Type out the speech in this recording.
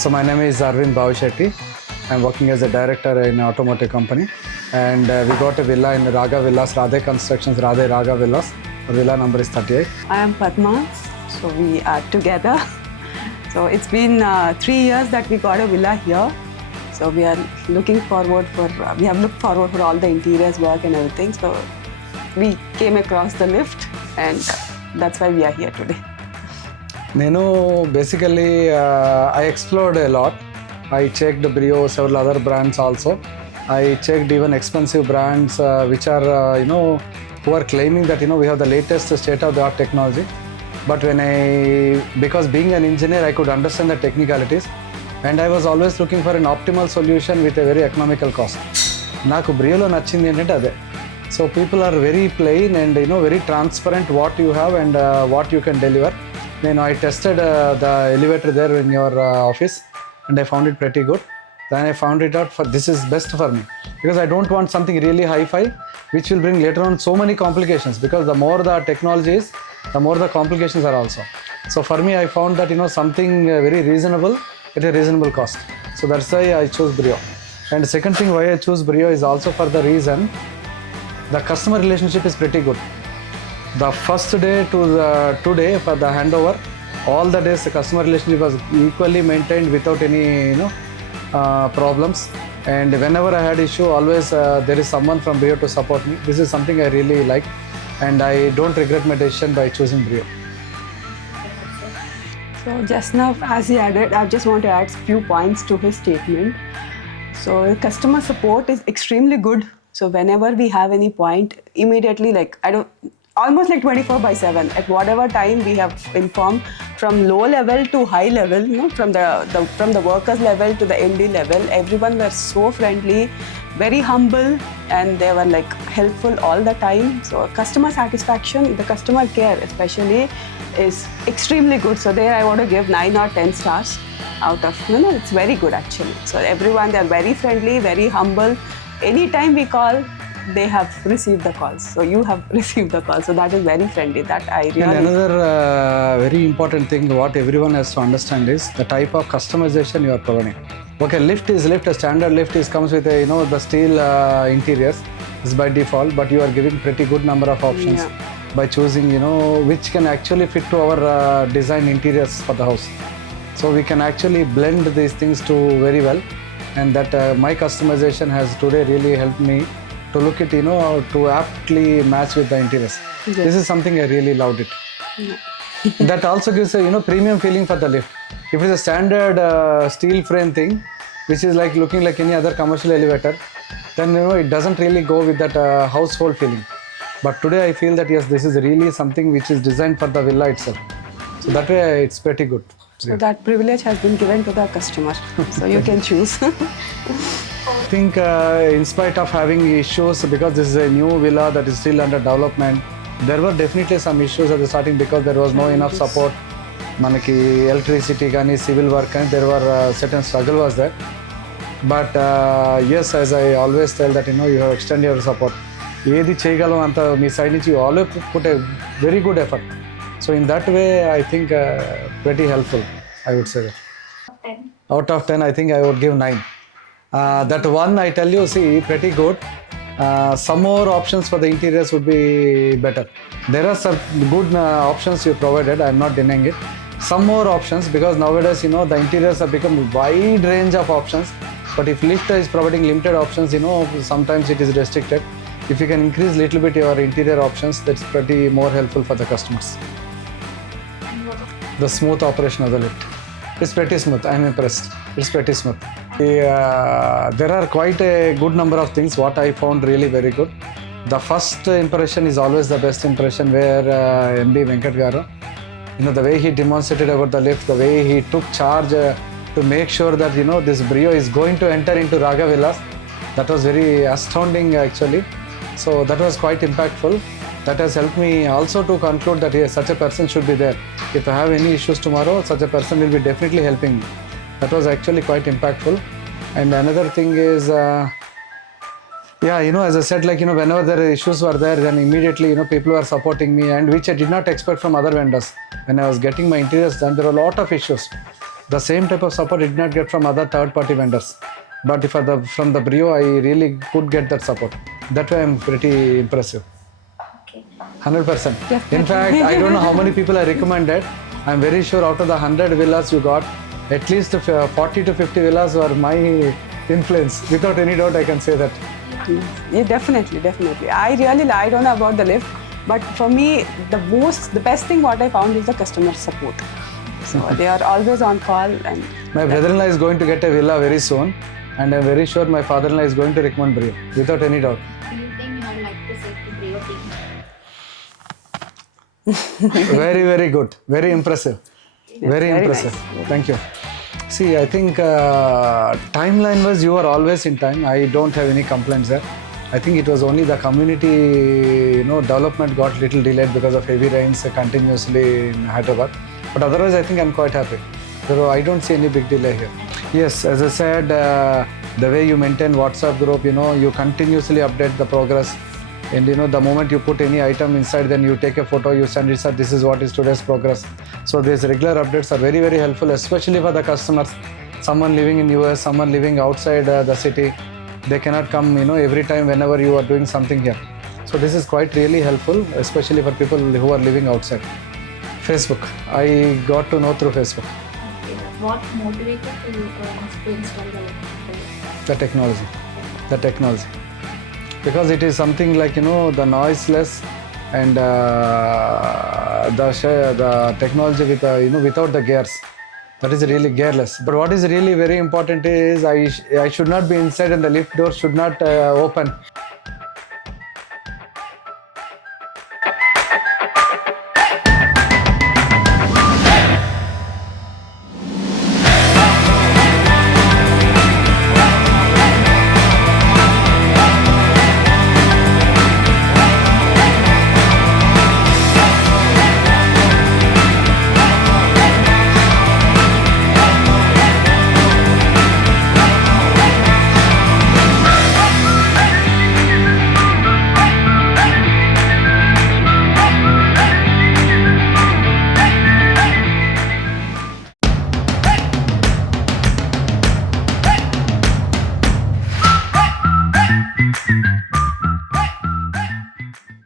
So my name is 𝗔𝗿𝘃𝗶. I'm working as a director in an automotive company, and we got a villa in Raaga Villas, Radhey Constructions, Radhey Raaga Villas. Our villa number is 38. I am Padma, so we are together. So it's been 3 years that we got a villa here. So we are looking forward for, we have looked forward for all the interiors work and everything. So we came across the lift, and that's why we are here today. Basically, I explored a lot. I checked Brio, several other brands also. I checked even expensive brands which are, who are claiming that, we have the latest state-of-the-art technology. But because being an engineer, I could understand the technicalities. And I was always looking for an optimal solution with a very economical cost. Naku Brio lo nachindi entante ade. So people are very plain and, very transparent what you have and what you can deliver. I tested the elevator there in your office, and I found it pretty good. Then I found it out this is best for me, because I don't want something really hi-fi which will bring later on so many complications, because the more the technology is, the more the complications are also. So for me, I found that something very reasonable at a reasonable cost. So that's why I chose Brio. And the second thing why I chose Brio is also for the reason the customer relationship is pretty good. The first day to the today for the handover, all the days the customer relationship was equally maintained without any problems. And whenever I had issue, always there is someone from Brio to support me. This is something I really like, and I don't regret my decision by choosing Brio. So just now, as he added, I just want to add a few points to his statement. So customer support is extremely good. So whenever we have any point, immediately, almost like 24/7, at whatever time we have informed, from low level to high level, from the workers level to the MD level, everyone were so friendly, very humble, and they were helpful all the time. So customer satisfaction, the customer care especially, is extremely good. So there I want to give 9 or 10 stars out of, it's very good actually. So everyone, they're very friendly, very humble. Anytime we call, they have received the calls. So you have received the call. So that is very friendly. That I really. And another very important thing, what everyone has to understand is the type of customization you are providing. Okay, lift is lift. A standard lift comes with a the steel interiors is by default, but you are giving pretty good number of options by choosing which can actually fit to our design interiors for the house. So we can actually blend these things to very well, and that my customization has today really helped me to look at, to aptly match with the interiors. Yes. This is something I really loved it. Yeah. That also gives a, premium feeling for the lift. If it's a standard steel frame thing, which is looking like any other commercial elevator, then, it doesn't really go with that household feeling. But today I feel that, yes, this is really something which is designed for the villa itself. So that way it's pretty good. So that privilege has been given to the customer. So you can choose. I think in spite of having issues, because this is a new villa that is still under development, there were definitely some issues at the starting because there was no enough support. Manaki electricity, civil work, and there were certain struggle was there. But yes, as I always tell that, you have extend your support. Edi cheyagalam anta mee side nunchi you always put a very good effort. So in that way, I think pretty helpful, I would say that. Out of 10, I think I would give 9. That one, I tell you, pretty good. Some more options for the interiors would be better. There are some good options you provided, I'm not denying it. Some more options, because nowadays, the interiors have become a wide range of options. But if lift is providing limited options, sometimes it is restricted. If you can increase little bit your interior options, that's pretty more helpful for the customers. The smooth operation of the lift. It's pretty smooth. I'm impressed. It's pretty smooth. There are quite a good number of things what I found really very good. The first impression is always the best impression, where MD Venkat garu, the way he demonstrated about the lift, the way he took charge to make sure that this Brio is going to enter into Raaga Villas. That was very astounding actually. So that was quite impactful. That has helped me also to conclude that yes, such a person should be there. If I have any issues tomorrow, such a person will be definitely helping me. That was actually quite impactful. And another thing is, as I said, whenever there are issues were there, then immediately, people were supporting me, and which I did not expect from other vendors. When I was getting my interiors done, there were a lot of issues. The same type of support I did not get from other third-party vendors. But from the Brio, I really could get that support. That way I'm pretty impressive. Okay. 100%. Definitely. In fact, I don't know how many people I recommended. I'm very sure out of the 100 villas you got, at least 40 to 50 villas were my influence. Without any doubt, I can say that. Yeah, definitely. I don't know about the lift, but for me, the best thing what I found is the customer support. So they are always on call. And My brother-in-law is going to get a villa very soon, and I'm very sure my father-in-law is going to recommend Brio, without any doubt. Anything you would like to say to Brio team? Very, very good. Very impressive. Very very impressive. nice. Thank you. See, I think timeline was you are always in time. I don't have any complaints there. I think it was only the community, development got little delayed because of heavy rains continuously in Hyderabad. But otherwise, I think I'm quite happy. So I don't see any big delay here. Yes, as I said, the way you maintain WhatsApp group, you continuously update the progress. And the moment you put any item inside, then you take a photo, you send it, sir, this is what is today's progress. So these regular updates are very, very helpful, especially for the customers. Someone living in US, someone living outside the city, they cannot come, every time whenever you are doing something here. So this is quite really helpful, especially for people who are living outside. Facebook, I got to know through Facebook. Okay. What motivated you to install the lift? The technology. Because it is something like, the noiseless and the technology with, without the gears. That is really gearless. But what is really very important is I should not be inside and the lift door should not open.